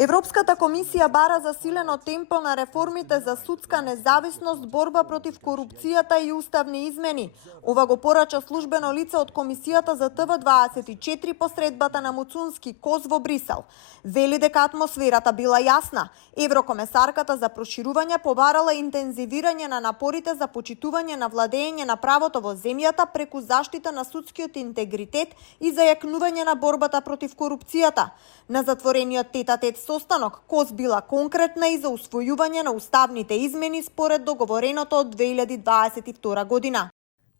Европската комисија бара засилено темпо на реформите за судска независност, борба против корупцијата и уставни измени. Ова го порача службено лице од Комисијата за ТВ24 посредбата на Муцунски Коз во Брисел. Вели дека атмосферата била јасна. Еврокомесарката за проширување побарала интензивирање на напорите за почитување на владење на правото во земјата преку заштита на судскиот интегритет и зајакнување на борбата против корупцијата. На затворениот тет-а-тет состанок, Коз била конкретна и за усвојување на уставните измени според договореното од 2022 година.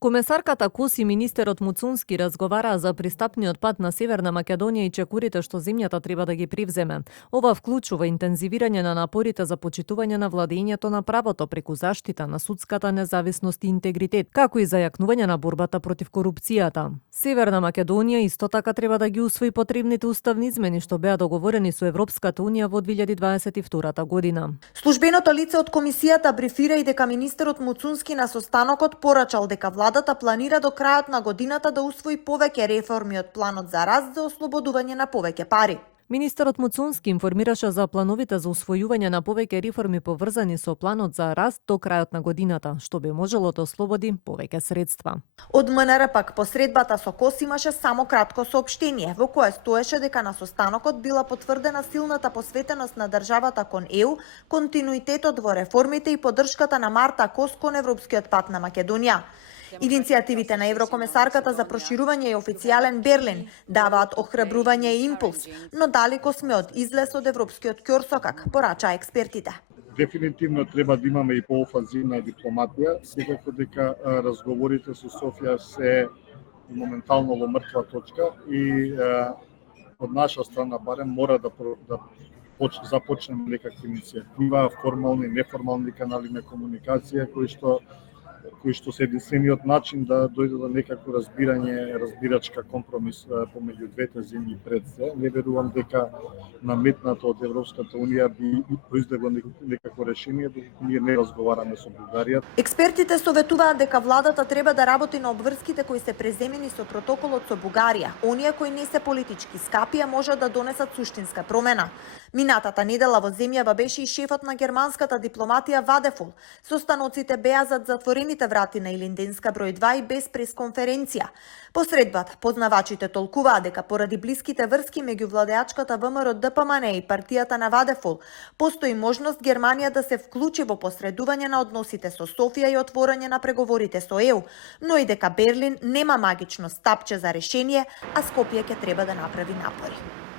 Комесарката Коз и министерот Муцунски разговараа за пристапниот пат на Северна Македонија и чекорите што земјата треба да ги привземе. Ова вклучува интензивирање на напорите за почитување на владењето на правото преку заштита на судската независност и интегритет, како и зајакнување на борбата против корупцијата. Северна Македонија исто така треба да ги усвои потребните уставни измени што беа договорени со Европската унија во 2022 година. Службеното лице од комисијата брифира и дека министерот Муцунски на состанокот порачал дека владата планира до крајот на годината да усвои повеќе реформи од планот за раст за ослободување на повеќе пари. Министерот Муцунски информираше за плановите за усвојување на повеќе реформи поврзани со планот за раст до крајот на годината, што би можело да ослободи повеќе средства. Од МНР пак посредбата со Коз имаше само кратко соопштение, во кое стоеше дека на состанокот била потврдена силната посветеност на државата кон ЕУ, континуитетот во реформите и поддршката на Марта Коз кон европскиот пат на Македонија. Иницијативите на Еврокомесарката за проширување и официјален Берлин даваат охрабрување и импулс, но далеко сме од излез од европскиот ќорсокак, порача експертите. Дефинитивно треба да имаме и поофанзивна дипломатија, секако дека разговорите со Софија се моментално во мртва точка и од наша страна барем мора да започнеме некакви иницијатива, формални и неформални канали на комуникација кои што се единствениот начин да дојде до некакво разбирачка компромис помеѓу двете земји пред се. Не верувам дека наметнато од Европската унија би произлегло некакво решение, докато ние не разговараме со Бугарија. Експертите советуваат дека владата треба да работи на обврските кои се преземени со протоколот со Бугарија. Оние кои не се политички скапи, може да донесат суштинска промена. Минатата недела во земјава беше и шефот на германската дипломатија Вадефул. Состаноците беа зад затворените врати на Илинденска број 2 и без пресконференција. Посредбата, познавачите толкуваат дека поради блиските врски меѓу владеачката ВМРО ДПМН и партијата на Вадефул, постои можност Германија да се вклучи во посредување на односите со Софија и отворање на преговорите со ЕУ, но и дека Берлин нема магично стапче за решение, а Скопје ќе треба да направи напори.